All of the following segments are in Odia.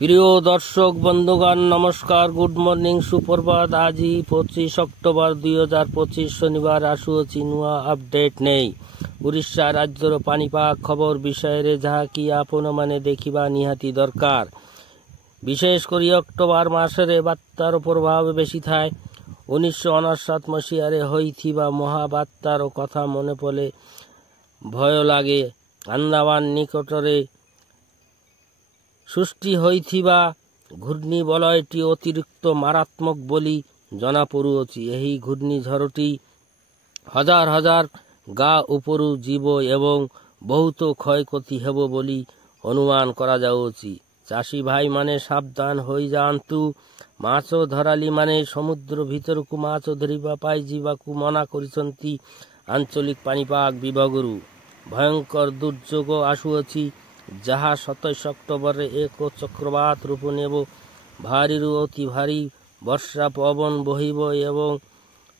প্রিয় দর্শক বন্ধুগণ নমস্কার, গুড মর্নিং, সুপ্রভাত। আজি 25 অক্টোবর 2025 শনিবার ଆସୁଅଛି ନୂଆ ଅପଡେଟ୍ ନେଇ ଓଡ଼ିଶା ରାଜ୍ୟର ପାଣିପାଗ ଖବର ବିଷୟରେ ଯାହାକି ଆପଣମାନେ ଦେଖିବା ନିହାତି ଦରକାର। ବିଶେଷ କରି ଅକ୍ଟୋବର ମାସରେ ବାତ୍ୟାର ପ୍ରଭାବ ବେଶୀ ଥାଏ। 1959 ମସିହାରେ ହୋଇଥିବା ମହାବାତ୍ୟାର କଥା ମନେ ପଡ଼େ ଭୟ ଲାଗେ। ଆନ୍ଦାମାନ ନିକଟରେ ସୃଷ୍ଟି ହୋଇଥିବା ଘୂର୍ଣ୍ଣିବଳୟଟି ଅତିରିକ୍ତ ମାରାତ୍ମକ ବୋଲି ଜଣାପଡ଼ୁଅଛି। ଏହି ଘୂର୍ଣ୍ଣିଝଡ଼ଟି ହଜାର ହଜାର ଗାଁ ଉପରୁ ଯିବ ଏବଂ ବହୁତ କ୍ଷୟକ୍ଷତି ହେବ ବୋଲି ଅନୁମାନ କରାଯାଉଛି। ଚାଷୀ ଭାଇମାନେ ସାବଧାନ ହୋଇଯାଆନ୍ତୁ। ମାଛ ଧରାଳୀମାନେ ସମୁଦ୍ର ଭିତରକୁ ମାଛ ଧରିବା ପାଇଁ ଯିବାକୁ ମନା କରିଛନ୍ତି ଆଞ୍ଚଳିକ ପାଣିପାଗ ବିଭାଗରୁ। ଭୟଙ୍କର ଦୁର୍ଯୋଗ ଆସୁଅଛି, ଯାହା 27 ଅକ୍ଟୋବରରେ ଏକ ଚକ୍ରବାତ ରୂପ ନେବ। ଭାରୀରୁ ଅତି ଭାରୀ ବର୍ଷା ପବନ ବହିବ ଏବଂ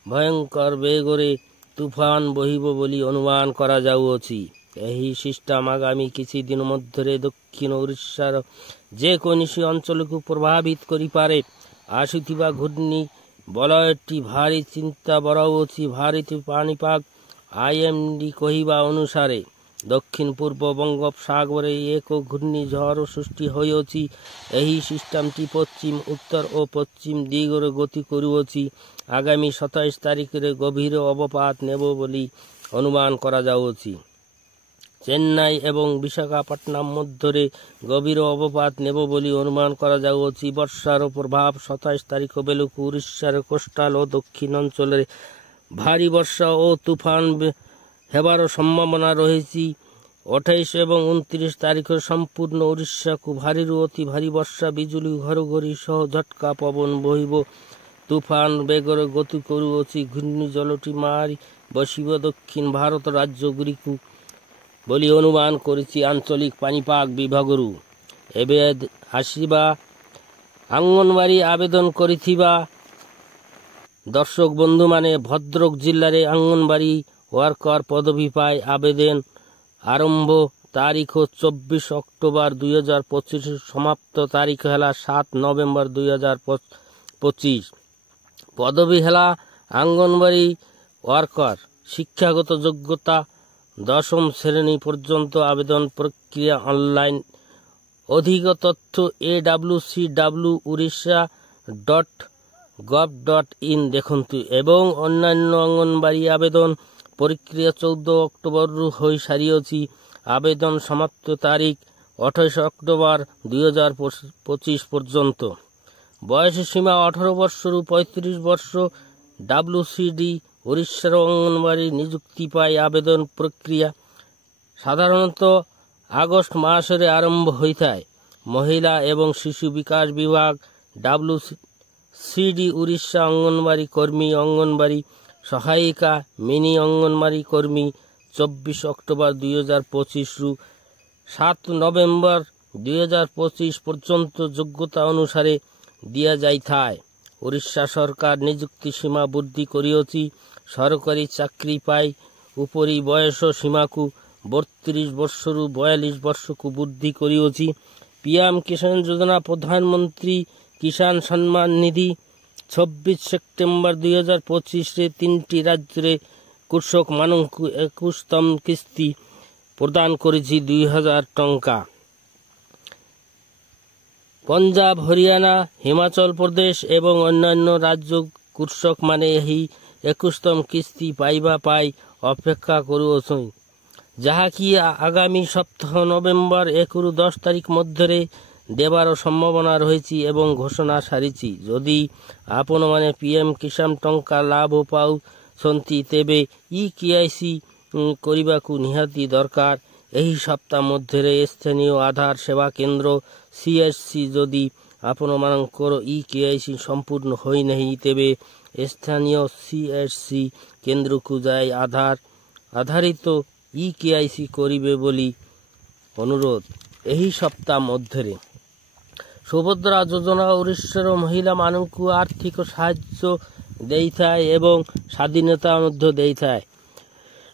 ଭୟଙ୍କର ବେଗରେ ତୁଫାନ ବହିବ ବୋଲି ଅନୁମାନ କରାଯାଉଅଛି। ଏହି ସିଷ୍ଟମ ଆଗାମୀ କିଛି ଦିନ ମଧ୍ୟରେ ଦକ୍ଷିଣ ଓଡ଼ିଶାର ଯେକୌଣସି ଅଞ୍ଚଳକୁ ପ୍ରଭାବିତ କରିପାରେ। ଆସୁଥିବା ଘୂର୍ଣ୍ଣି ବଳୟଟି ଭାରି ଚିନ୍ତା ବଢ଼ାଉଅଛି। ଭାରତୀୟ ପାଣିପାଗ IMD କହିବା ଅନୁସାରେ ଦକ୍ଷିଣ ପୂର୍ବ ବଙ୍ଗୋପସାଗରରେ ଏକ ଘୂର୍ଣ୍ଣିଝଡ଼ ସୃଷ୍ଟି ହୋଇଅଛି। ଏହି ସିଷ୍ଟମଟି ପଶ୍ଚିମ, ଉତ୍ତର ଓ ପଶ୍ଚିମ ଦିଗରେ ଗତି କରୁଅଛି। ଆଗାମୀ 27 ତାରିଖରେ ଗଭୀର ଅବପାତ ନେବ ବୋଲି ଅନୁମାନ କରାଯାଉଅଛି। ଚେନ୍ନାଇ ଏବଂ ବିଶାଖାପଟ୍ଟନମ ମଧ୍ୟରେ ଗଭୀର ଅବପାତ ନେବ ବୋଲି ଅନୁମାନ କରାଯାଉଅଛି। ବର୍ଷାର ପ୍ରଭାବ 27 ତାରିଖ ବେଳକୁ ଓଡ଼ିଶାର କୋଷ୍ଟାଲ ଓ ଦକ୍ଷିଣ ଅଞ୍ଚଳରେ ଭାରୀ ବର୍ଷା ଓ ତୁଫାନ ହେବାର ସମ୍ଭାବନା ରହିଛି। 28 ଏବଂ 29 ତାରିଖରେ ସମ୍ପୂର୍ଣ୍ଣ ଓଡ଼ିଶାକୁ ଭାରୀରୁ ଅତି ଭାରୀ ବର୍ଷା, ବିଜୁଳି, ଘଡ଼ଘଡ଼ି ସହ ଝଟକା ପବନ ବହିବ। ତୁଫାନ ବେଗରେ ଗତି କରୁଅଛି। ଘୂର୍ଣ୍ଣିଝଡ଼ଟି ମାରି ବସିବ ଦକ୍ଷିଣ ଭାରତ ରାଜ୍ୟଗୁଡ଼ିକୁ ବୋଲି ଅନୁମାନ କରିଛି ଆଞ୍ଚଳିକ ପାଣିପାଗ ବିଭାଗରୁ। ଏବେ ଆସିବା ଅଙ୍ଗନବାଡ଼ି ଆବେଦନ କରିଥିବା ଦର୍ଶକ ବନ୍ଧୁମାନେ, ଭଦ୍ରକ ଜିଲ୍ଲାରେ ଅଙ୍ଗନବାଡ଼ି ୱାର୍କର ପଦବୀ ପାଇଁ ଆବେଦନ ଆରମ୍ଭ ତାରିଖ 24 ଅକ୍ଟୋବର 2025। ସମାପ୍ତ ତାରିଖ ହେଲା 7 ନଭେମ୍ବର 2025। ପଦବୀ ହେଲା ଅଙ୍ଗନବାଡ଼ି ୱାର୍କର। ଶିକ୍ଷାଗତ ଯୋଗ୍ୟତା 10ମ ଶ୍ରେଣୀ ପର୍ଯ୍ୟନ୍ତ। ଆବେଦନ ପ୍ରକ୍ରିୟା ଅନଲାଇନ୍। ଅଧିକ ତଥ୍ୟ awcw.orissa.gov.in ଦେଖନ୍ତୁ। ଏବଂ ଅନ୍ୟାନ୍ୟ ଅଙ୍ଗନବାଡ଼ି ଆବେଦନ ପ୍ରକ୍ରିୟା 14 ଅକ୍ଟୋବରରୁ ହୋଇସାରିଅଛି। ଆବେଦନ ସମାପ୍ତ ତାରିଖ 28 ଅକ୍ଟୋବର 2025 ପର୍ଯ୍ୟନ୍ତ। ବୟସ ସୀମା 18 ବର୍ଷରୁ 35 ବର୍ଷ। WCD ଓଡ଼ିଶାର ଅଙ୍ଗନବାଡ଼ି ନିଯୁକ୍ତି ପାଇଁ ଆବେଦନ ପ୍ରକ୍ରିୟା ସାଧାରଣତଃ ଅଗଷ୍ଟ ମାସରେ ଆରମ୍ଭ ହୋଇଥାଏ। ମହିଳା ଏବଂ ଶିଶୁ ବିକାଶ ବିଭାଗ WCD ଓଡ଼ିଶା ଅଙ୍ଗନବାଡ଼ି କର୍ମୀ, ଅଙ୍ଗନବାଡ଼ି ସହାୟିକା, ମିନି ଅଙ୍ଗନବାଡ଼ି କର୍ମୀ 24 ଅକ୍ଟୋବର 2025ରୁ 7 ନଭେମ୍ବର 2025 ପର୍ଯ୍ୟନ୍ତ ଯୋଗ୍ୟତା ଅନୁସାରେ ଦିଆଯାଇଥାଏ। ଓଡ଼ିଶା ସରକାର ନିଯୁକ୍ତି ସୀମା ବୃଦ୍ଧି କରିଅଛି। ସରକାରୀ ଚାକିରି ପାଇଁ ଉପରି ବୟସ ସୀମାକୁ 32 ବର୍ଷରୁ 42 ବର୍ଷକୁ ବୃଦ୍ଧି କରିଅଛି। PM କିଷାନ ଯୋଜନା, ପ୍ରଧାନମନ୍ତ୍ରୀ କିଷାନ ସମ୍ମାନ ନିଧି 26 ସେପ୍ଟେମ୍ବର 2025ରେ 3ଟି ରାଜ୍ୟରେ କୃଷକମାନଙ୍କୁ 21ତମ କିସ୍ତି ପ୍ରଦାନ କରିଛି 2000 ଟଙ୍କା। ପଞ୍ଜାବ, ହରିୟାଣା, ହିମାଚଳ ପ୍ରଦେଶ ଏବଂ ଅନ୍ୟାନ୍ୟ ରାଜ୍ୟ କୃଷକମାନେ ଏହି 21ତମ କିସ୍ତି ପାଇବା ପାଇଁ ଅପେକ୍ଷା କରୁଅଛନ୍ତି, ଯାହାକି ଆଗାମୀ ସପ୍ତାହ ନଭେମ୍ବର 1ରୁ 10 ତାରିଖ ମଧ୍ୟରେ ଦେବାର ସମ୍ଭାବନା ରହିଛି ଏବଂ ଘୋଷଣା ସାରିଛି। ଯଦି ଆପଣମାନେ PM କିଷାନ ଟଙ୍କା ଲାଭ ପାଉଛନ୍ତି, ତେବେ EKYC କରିବାକୁ ନିହାତି ଦରକାର। ଏହି ସପ୍ତାହ ମଧ୍ୟରେ ସ୍ଥାନୀୟ ଆଧାର ସେବା କେନ୍ଦ୍ର CSC ଯଦି ଆପଣମାନଙ୍କର EKYC ସମ୍ପୂର୍ଣ୍ଣ ହୋଇନାହିଁ, ତେବେ ସ୍ଥାନୀୟ CSC କେନ୍ଦ୍ରକୁ ଯାଇ ଆଧାରିତ EKYC କରିବେ ବୋଲି ଅନୁରୋଧ। ଏହି ସପ୍ତାହ ମଧ୍ୟରେ ସୁଭଦ୍ରା ଯୋଜନା ଓଡ଼ିଶାର ମହିଳାମାନଙ୍କୁ ଆର୍ଥିକ ସାହାଯ୍ୟ ଦେଇଥାଏ ଏବଂ ସ୍ୱାଧୀନତା ମଧ୍ୟ ଦେଇଥାଏ।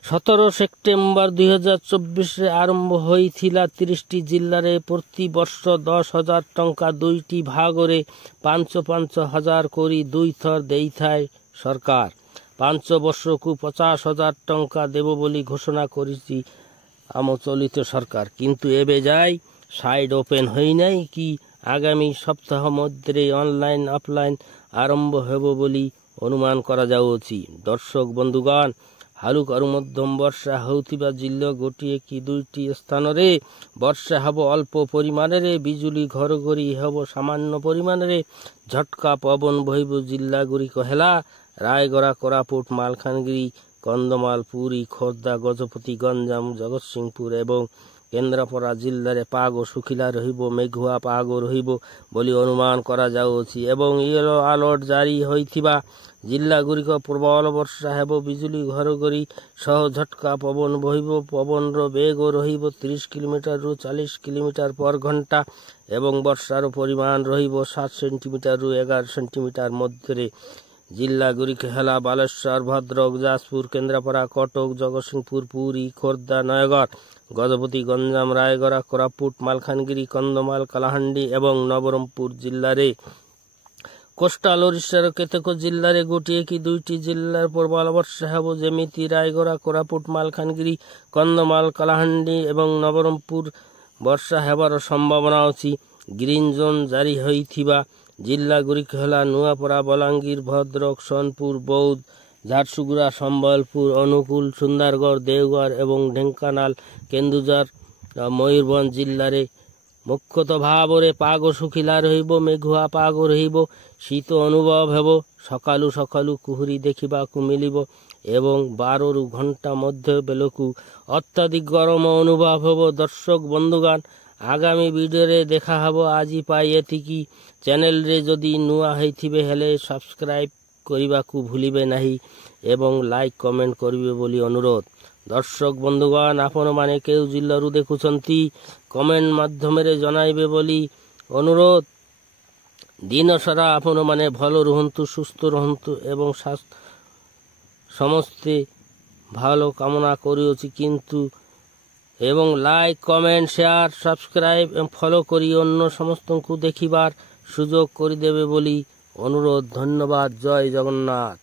17 ସେପ୍ଟେମ୍ବର 2024 ଆରମ୍ଭ ହୋଇଥିଲା 30ଟି ଜିଲ୍ଲାରେ ପ୍ରତି ବର୍ଷ 10,000 ଟଙ୍କା 2ଟି ଭାଗରେ 5,000 କରି 2 ଥର ଦେଇଥାଏ ସରକାର। 5 ବର୍ଷକୁ 50,000 ଟଙ୍କା ଦେବ ବୋଲି ଘୋଷଣା କରିଛି ଆମ ଚଳିତ ସରକାର। କିନ୍ତୁ ଏବେ ଯାଇ ସାଇଟ୍ ଓପେନ୍ ହୋଇନାହିଁ କି ଆଗାମୀ ସପ୍ତାହ ମଧ୍ୟରେ ଅନଲାଇନ୍ ଅଫଲାଇନ୍ ଆରମ୍ଭ ହେବ ବୋଲି ଅନୁମାନ କରାଯାଉଅଛି। ଦର୍ଶକ ବନ୍ଧୁଗଣ, ହାଲୁକାରୁ ମଧ୍ୟମ ବର୍ଷା ହେଉଥିବା ଜିଲ୍ଲା ଗୋଟିଏ କି 2ଟି ସ୍ଥାନରେ ବର୍ଷା ହେବ ଅଳ୍ପ ପରିମାଣରେ, ବିଜୁଳି ଘଡ଼ଘଡ଼ି ହେବ ସାମାନ୍ୟ ପରିମାଣରେ, ଝଟକା ପବନ ବହିବ। ଜିଲ୍ଲାଗୁଡ଼ିକ ହେଲା ରାୟଗଡ଼ା, କୋରାପୁଟ, ମାଲକାନଗିରି, କନ୍ଧମାଳ, ପୁରୀ, ଖୋର୍ଦ୍ଧା, ଗଜପତି, ଗଞ୍ଜାମ, ଜଗତସିଂହପୁର ଏବଂ କେନ୍ଦ୍ରାପଡ଼ା। ଜିଲ୍ଲାରେ ପାଗ ଶୁଖିଲା ରହିବ, ମେଘୁଆ ପାଗ ରହିବ ବୋଲି ଅନୁମାନ କରାଯାଉଅଛି ଏବଂ ୟେଲୋ ଆଲର୍ଟ ଜାରି ହୋଇଥିବା ଜିଲ୍ଲାଗୁଡ଼ିକ ପ୍ରବଳ ବର୍ଷା ହେବ, ବିଜୁଳି ଘଡ଼ଘଡ଼ି ସହ ଝଟକା ପବନ ବହିବ। ପବନର ବେଗ ରହିବ 30 କିଲୋମିଟରରୁ 40 କିଲୋମିଟର ପର ଘଣ୍ଟା ଏବଂ ବର୍ଷାର ପରିମାଣ ରହିବ 7 ସେଣ୍ଟିମିଟରରୁ 11 ସେଣ୍ଟିମିଟର ମଧ୍ୟରେ। ଜିଲ୍ଲାଗୁଡ଼ିକ ହେଲା ବାଲେଶ୍ୱର, ଭଦ୍ରକ, ଯାଜପୁର, କେନ୍ଦ୍ରାପଡ଼ା, କଟକ, ଜଗତସିଂହପୁର, ପୁରୀ, ଖୋର୍ଦ୍ଧା, ନୟାଗଡ଼, ଗଜପତି, ଗଞ୍ଜାମ, ରାୟଗଡ଼ା, କୋରାପୁଟ, ମାଲକାନଗିରି, କନ୍ଧମାଳ, କଳାହାଣ୍ଡି ଏବଂ ନବରଙ୍ଗପୁର। ଜିଲ୍ଲାରେ କୋଷ୍ଟାଲ ଓଡ଼ିଶାର କେତେକ ଜିଲ୍ଲାରେ ଗୋଟିଏ କି 2ଟି ଜିଲ୍ଲାରେ ପ୍ରବଳ ବର୍ଷା ହେବ, ଯେମିତି ରାୟଗଡ଼ା, କୋରାପୁଟ, ମାଲକାନଗିରି, କନ୍ଧମାଳ, କଳାହାଣ୍ଡି ଏବଂ ନବରଙ୍ଗପୁର। ବର୍ଷା ହେବାର ସମ୍ଭାବନା ଅଛି। ଗ୍ରୀନ୍ ଜୋନ୍ ଜାରି ହୋଇଥିବା ଜିଲ୍ଲାଗୁଡ଼ିକ ହେଲା ନୂଆପଡ଼ା, ବଲାଙ୍ଗୀର, ଭଦ୍ରକ, ସୋନପୁର, ବୌଦ୍ଧ, ଝାରସୁଗୁଡ଼ା, ସମ୍ବଲପୁର, ଅନୁଗୁଳ, ସୁନ୍ଦରଗଡ଼, ଦେଓଗଡ଼ ଏବଂ ଢେଙ୍କାନାଳ, କେନ୍ଦୁଝର, ମୟୂରଭଞ୍ଜ। ଜିଲ୍ଲାରେ ମୁଖ୍ୟତଃ ଭାବରେ ପାଗ ଶୁଖିଲା ରହିବ, ମେଘୁଆ ପାଗ ରହିବ, ଶୀତ ଅନୁଭବ ହେବ। ସକାଳୁ ସକାଳୁ କୁହୁଡ଼ି ଦେଖିବାକୁ ମିଳିବ ଏବଂ 12 ଘଣ୍ଟା ମଧ୍ୟ ବେଳକୁ ଅତ୍ୟଧିକ ଗରମ ଅନୁଭବ ହେବ। ଦର୍ଶକ ବନ୍ଧୁଗଣ, ଆଗାମୀ ଭିଡ଼ିଓରେ ଦେଖା ହେବ। ଆଜି ପାଇଁ ଏତିକି। ଚ୍ୟାନେଲରେ ଯଦି ନୂଆ ହୋଇଥିବେ ହେଲେ ସବସ୍କ୍ରାଇବ୍ କରିବାକୁ ଭୁଲିବେ ନାହିଁ ଏବଂ ଲାଇକ୍ କମେଣ୍ଟ କରିବେ ବୋଲି ଅନୁରୋଧ। ଦର୍ଶକ ବନ୍ଧୁଗଣ, ଆପଣମାନେ କେଉଁ ଜିଲ୍ଲାରୁ ଦେଖୁଛନ୍ତି କମେଣ୍ଟ ମାଧ୍ୟମରେ ଜଣାଇବେ ବୋଲି ଅନୁରୋଧ। ଦିନ ସାରା ଆପଣମାନେ ଭଲ ରୁହନ୍ତୁ, ସୁସ୍ଥ ରୁହନ୍ତୁ ଏବଂ ସମସ୍ତେ ଭଲ କାମନା କରୁଅଛି କିନ୍ତୁ ଏବଂ ଲାଇକ୍, କମେଣ୍ଟ, ସେୟାର, ସବସ୍କ୍ରାଇବ୍ ଏବଂ ଫଲୋ କରି ଅନ୍ୟ ସମସ୍ତଙ୍କୁ ଦେଖିବାର ସୁଯୋଗ କରିଦେବେ ବୋଲି ଅନୁରୋଧ। ଧନ୍ୟବାଦ। ଜୟ ଜଗନ୍ନାଥ।